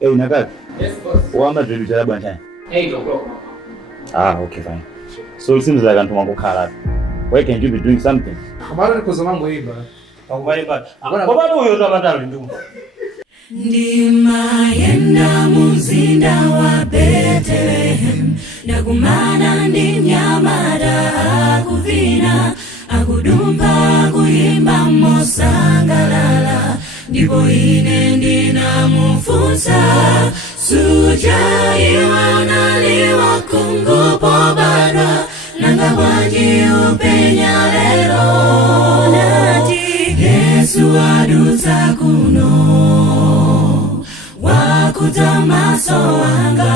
Hey, Nakat. Yes, boss. What am I doing to that bunch? 8 o'clock. Okay, fine. So it seems like I'm going to call. Why can't you be doing something? Ndimayenda muzinda wa Bethlehem, nakumana ndi mnyamata akuvina, akudumba kuyimba mosangalala, ndipo ine ndinamufunsa, suja iwe unaliwa kungopobadwa, nanga bwanji upenya lero, nati Yesu adutsa kuno, wakuta maso wanga,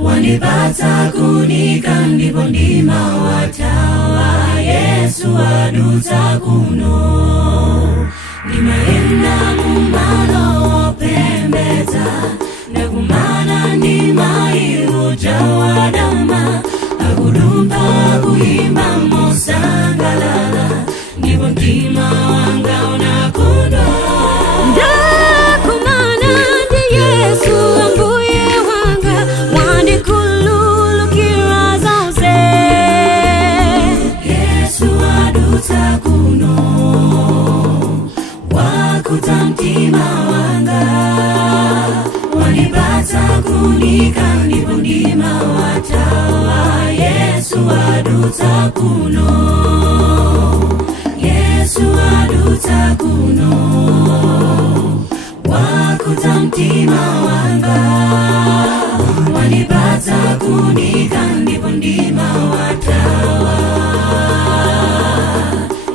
wanipata kunika ndipo ndima watawa. Yesu adutsa kuno, ndimayenda mumalo opembedza, ndakumana ndima iuja wadama, akudumba kuyimba mosangalala, ndipo ndima wanga unakondwa. Ndakumana ndi Yesu ambuye wanga, wandikhululukira zonse. Yesu adutsa kuno, wakuta mtima wanga, wanipatsa kunika ndipo ndima watawa. Yesu adutsa kuno, Yesu adutsa kuno, wakuta mtima wanga, wanipatsa kunika ndipo ndima watawa.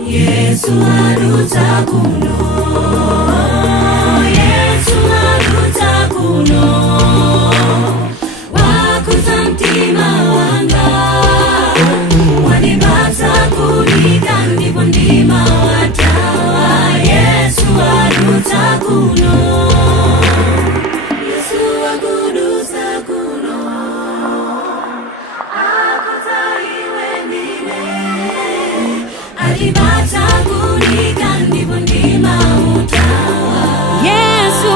Yesu adutsa kuno, Yesu adutsa kuno, wakuta mtima wanga, wanipatsa kunika ndipo ndima watawa. Yesu adutsa kuno, Yesu akudutsa kuno, akuta iwe ndine, alipatsa kunika ndipo ndima utawa. Yesu